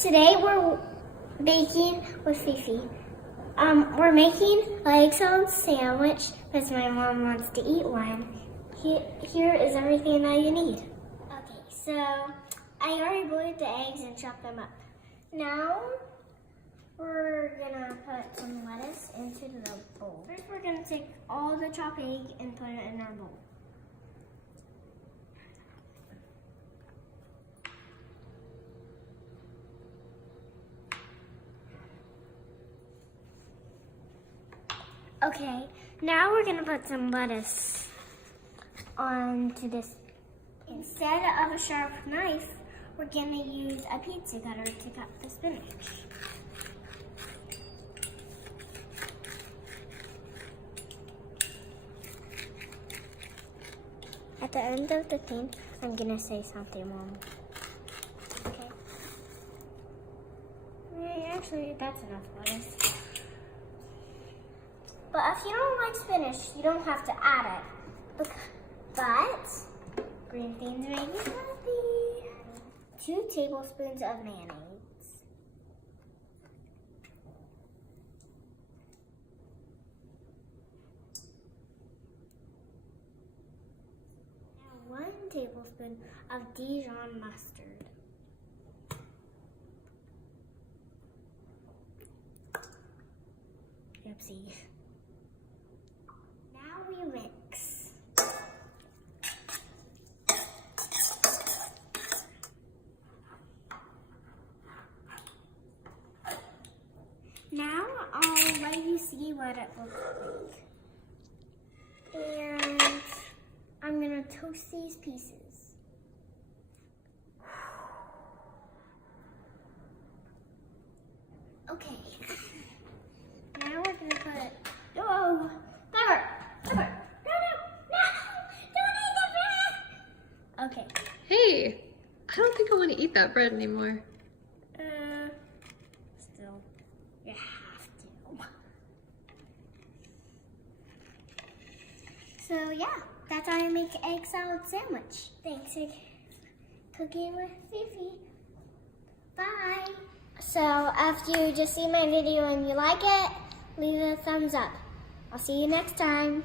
Today we're baking with Fifi. We're making an egg salad sandwich because my mom wants to eat one. Here is everything that you need. Okay, so I already boiled the eggs and chopped them up. Now we're gonna put some lettuce into the bowl. First we're gonna take all the chopped egg and put it in our bowl. Okay, now we're gonna put some lettuce onto this. Instead of a sharp knife, we're gonna use a pizza cutter to cut the spinach. At the end of the thing, I'm gonna say something, Mom. Okay? Actually, that's enough lettuce. But if you don't like spinach, you don't have to add it. But green things make you happy. 2 tablespoons of mayonnaise. Now 1 tablespoon of Dijon mustard. Oopsie. Now we mix. Now I'll let you see what it looks like. And I'm gonna toast these pieces. Okay. Now we're gonna put it. Oh, Pepper! No! Don't eat the bread! Okay. Hey, I don't think I want to eat that bread anymore. Still, you have to. So yeah, that's how I make an egg salad sandwich. Thanks for cooking with Fifi. Bye. So if you just see my video and you like it, leave a thumbs up. I'll see you next time.